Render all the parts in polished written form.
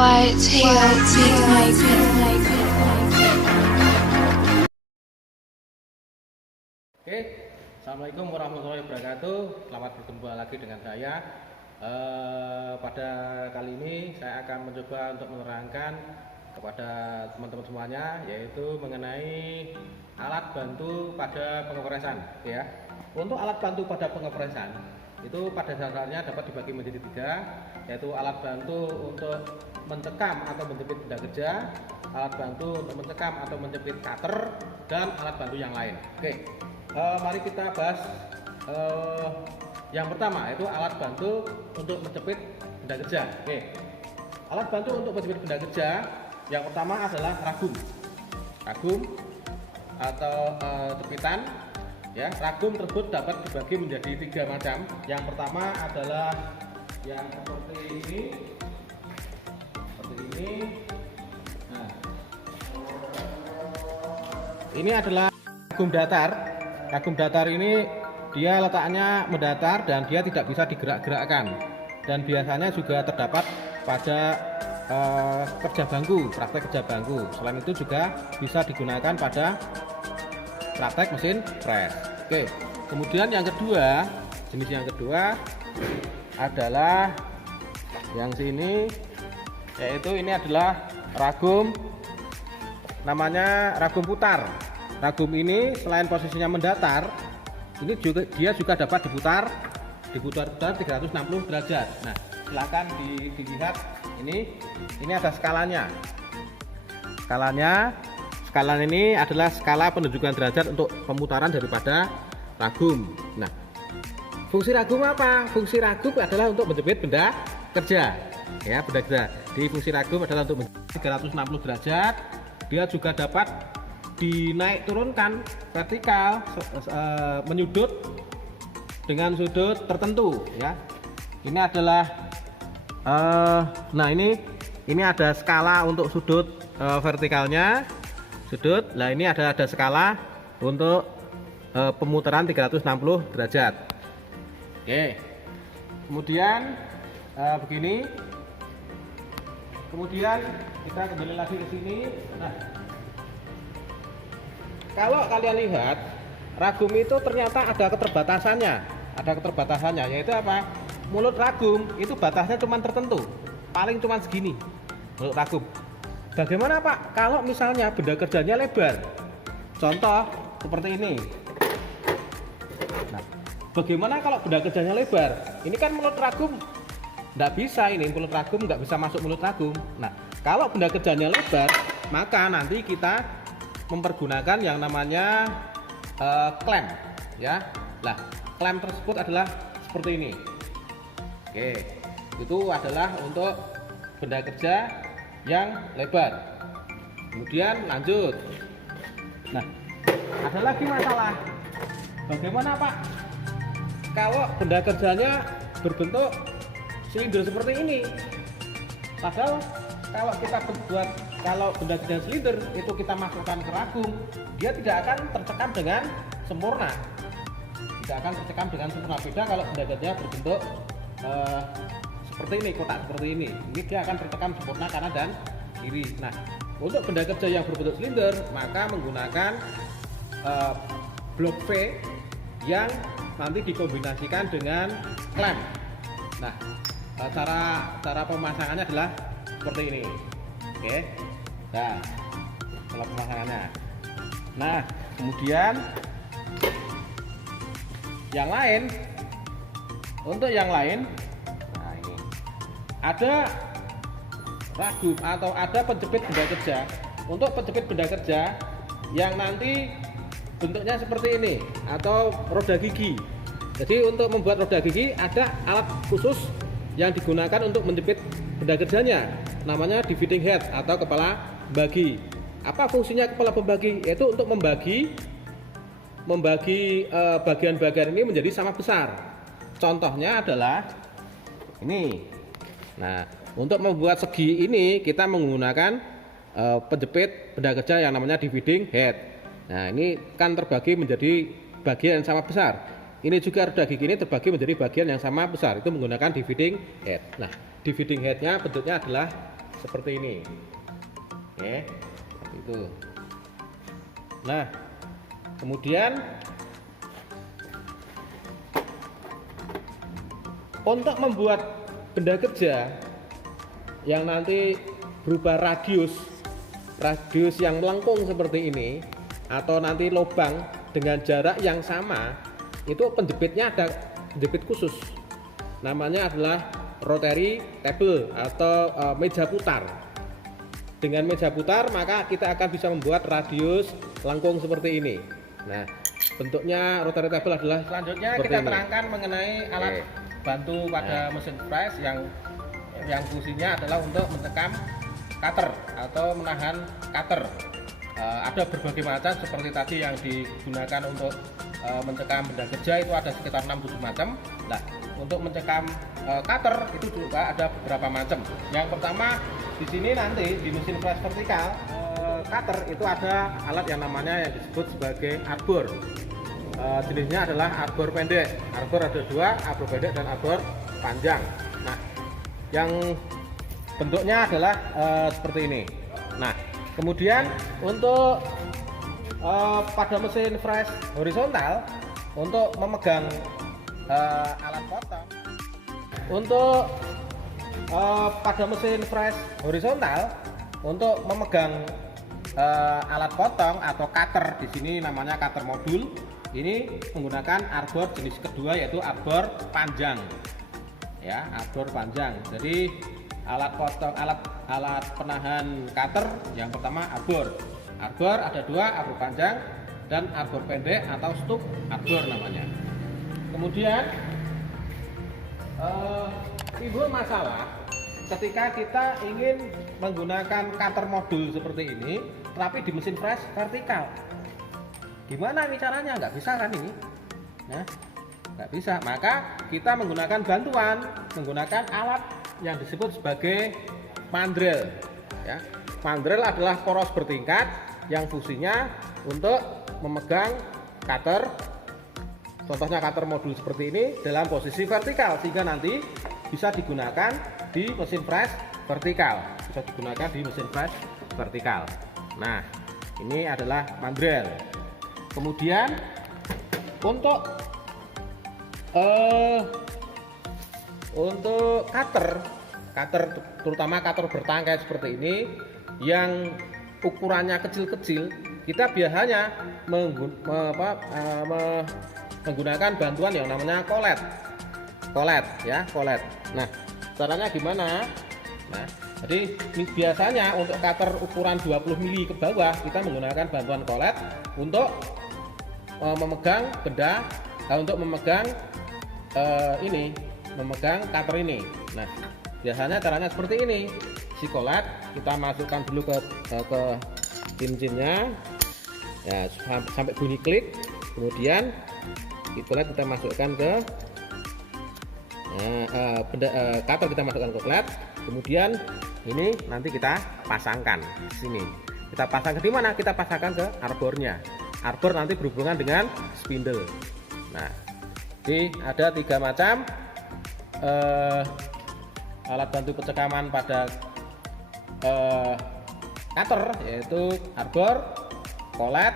White Oke, assalamualaikum warahmatullahi wabarakatuh. Selamat berjumpa lagi dengan saya. Pada kali ini saya akan mencoba untuk menerangkan kepada teman-teman semuanya, yaitu mengenai alat bantu pada pengepresan. Ya, untuk alat bantu pada pengepresan itu pada dasarnya dapat dibagi menjadi tiga, yaitu alat bantu untuk mencekam atau menjepit benda kerja, alat bantu untuk mencekam atau menjepit cutter, dan alat bantu yang lain. Oke, mari kita bahas yang pertama, yaitu alat bantu untuk menjepit benda kerja. Oke, alat bantu untuk menjepit benda kerja yang pertama adalah ragum atau jepitan. Ya, ragum tersebut dapat dibagi menjadi tiga macam. Yang pertama adalah yang seperti ini, Nah, ini adalah ragum datar. Ragum datar ini dia letaknya mendatar dan dia tidak bisa digerak-gerakkan, dan biasanya juga terdapat pada praktek kerja bangku. Selain itu juga bisa digunakan pada praktek mesin press. Oke, kemudian yang kedua, jenis yang kedua adalah yang sini, yaitu ini adalah ragum, namanya ragum putar. Ragum ini selain posisinya mendatar, ini juga dia juga dapat diputar 360 derajat. Nah, silakan dilihat ini ada skalanya. Skala ini adalah skala penunjukan derajat untuk pemutaran daripada ragum. Nah, fungsi ragum apa? Fungsi ragum adalah untuk menjepit benda kerja. Ya, benda kerja. Di fungsi ragum adalah untuk 360 derajat. Dia juga dapat dinaik turunkan vertikal, menyudut dengan sudut tertentu. Ya, ini adalah nah ini ada skala untuk sudut vertikalnya. Nah, ini ada skala untuk pemutaran 360 derajat. Oke, kemudian begini. Kemudian kita kembali lagi ke sini. Nah, kalau kalian lihat, ragum itu ternyata ada keterbatasannya. Yaitu apa? Mulut ragum itu batasnya cuma tertentu, paling cuma segini mulut ragum. Bagaimana Pak kalau misalnya benda kerjanya lebar? Contoh seperti ini. Nah, bagaimana kalau benda kerjanya lebar? Ini kan mulut ragum nggak bisa, mulut ragum nggak bisa masuk mulut ragum. Nah, kalau benda kerjanya lebar, maka nanti kita mempergunakan yang namanya klem. Ya, lah klem tersebut adalah seperti ini. Oke, itu adalah untuk benda kerja yang lebar. Kemudian lanjut. Nah, ada lagi masalah. Bagaimana Pak kalau benda kerjanya berbentuk silinder seperti ini? Padahal kalau benda kerja silinder itu kita masukkan ke ragum, dia tidak akan tercekam dengan sempurna. Beda kalau benda kerja berbentuk seperti ini, kotak seperti ini dia akan tercekam sempurna kanan dan kiri. Nah, untuk benda kerja yang berbentuk silinder, maka menggunakan blok V yang nanti dikombinasikan dengan klem. Nah, cara pemasangannya adalah seperti ini. Oke, nah, cara pemasangannya. Nah, kemudian untuk yang lain, nah ini ada ragum atau ada penjepit benda kerja. Untuk penjepit benda kerja yang nanti bentuknya seperti ini atau roda gigi. Jadi untuk membuat roda gigi ada alat khusus yang digunakan untuk menjepit benda kerjanya, namanya dividing head atau kepala bagi. Apa fungsinya kepala pembagi? Yaitu untuk membagi bagian-bagian ini menjadi sama besar. Contohnya adalah ini. Nah, untuk membuat segi ini kita menggunakan penjepit benda kerja yang namanya dividing head. Nah, ini kan terbagi menjadi bagian yang sama besar. Ini juga roda gigi ini terbagi menjadi bagian yang sama besar. Itu menggunakan dividing head. Nah, dividing headnya bentuknya adalah seperti ini. Oke, seperti itu. Nah, kemudian untuk membuat benda kerja yang nanti berubah radius yang melengkung seperti ini, atau nanti lubang dengan jarak yang sama, itu penjepitnya ada penjepit khusus, namanya adalah rotary table atau meja putar. Dengan meja putar maka kita akan bisa membuat radius lengkung seperti ini. Nah, bentuknya rotary table adalah selanjutnya kita terangkan mengenai alat bantu pada mesin press yang fungsinya adalah untuk mencekam cutter atau menahan cutter. Ada berbagai macam seperti tadi yang digunakan untuk mencekam benda kerja itu ada sekitar 6-7 macam. Nah, untuk mencekam cutter itu juga ada beberapa macam. Yang pertama di sini nanti di mesin press vertikal cutter itu ada alat yang namanya yang disebut sebagai arbor. Jenisnya adalah arbor pendek. Arbor ada dua, arbor pendek dan arbor panjang. Nah, yang bentuknya adalah seperti ini. Nah, kemudian untuk pada mesin press horizontal untuk memegang alat potong, untuk pada mesin press horizontal untuk memegang alat potong atau cutter, di sini namanya cutter modul. Ini menggunakan arbor jenis kedua yaitu arbor panjang. Ya, arbor panjang. Jadi alat potong, alat penahan cutter yang pertama arbor. Arbor ada dua, arbor panjang dan arbor pendek atau stuk arbor namanya. Kemudian timbul masalah ketika kita ingin menggunakan cutter modul seperti ini, tapi di mesin press vertikal. Gimana nih caranya? Nggak bisa kan ini? Nah, nggak bisa. Maka kita menggunakan bantuan, menggunakan alat yang disebut sebagai mandrel. Ya, mandrel adalah poros bertingkat yang fungsinya untuk memegang cutter. Contohnya cutter modul seperti ini dalam posisi vertikal sehingga nanti bisa digunakan di mesin press vertikal. Bisa digunakan di mesin press vertikal. Nah, ini adalah mandrel. Kemudian untuk cutter terutama cutter bertangkai seperti ini yang ukurannya kecil-kecil, kita biasanya menggunakan bantuan yang namanya kolet ya, kolet. Nah, caranya gimana? Nah, jadi biasanya untuk cutter ukuran 20 mili ke bawah kita menggunakan bantuan kolet untuk memegang benda, untuk memegang memegang cutter ini. Nah, biasanya caranya seperti ini. Si kolet kita masukkan dulu ke cincinnya ya sampai bunyi klik, kemudian kolet kita masukkan ke cutter, kita masukkan ke kolet, kemudian ini nanti kita pasangkan di sini. Kita pasangkan di mana? Kita pasangkan ke arbornya. Arbor nanti berhubungan dengan spindle. Nah, jadi ada 3 macam alat bantu pencekaman pada cutter, yaitu arbor, kolet,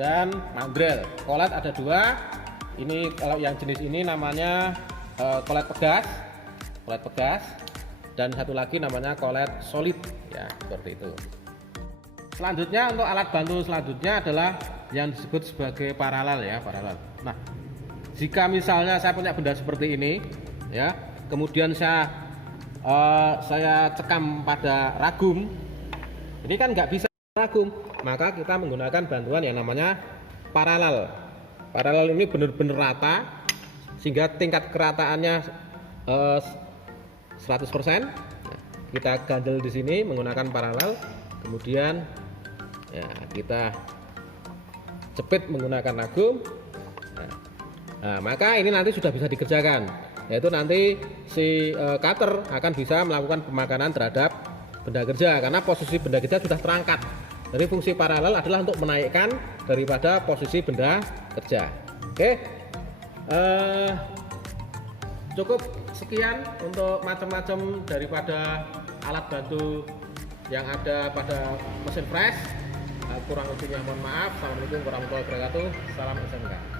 dan mandrel. Kolet ada 2. Ini kalau yang jenis ini namanya kolet pegas, dan satu lagi namanya kolet solid ya, seperti itu. Selanjutnya untuk alat bantu selanjutnya adalah yang disebut sebagai paralel ya, paralel. Nah, jika misalnya saya punya benda seperti ini ya, kemudian saya cekam pada ragum, ini kan nggak bisa ragum, maka kita menggunakan bantuan yang namanya paralel. Paralel ini benar-benar rata sehingga tingkat kerataannya 100%. Nah, kita ganjel di sini menggunakan paralel, kemudian ya kita jepit menggunakan ragum. Nah, maka ini nanti sudah bisa dikerjakan, yaitu nanti si cutter akan bisa melakukan pemakanan terhadap benda kerja karena posisi benda kerja sudah terangkat. Jadi fungsi paralel adalah untuk menaikkan daripada posisi benda kerja. Oke, cukup sekian untuk macam-macam daripada alat bantu yang ada pada mesin fresh. Kurang lebihnya mohon maaf. Assalamualaikum warahmatullahi wabarakatuh. Salam SMK.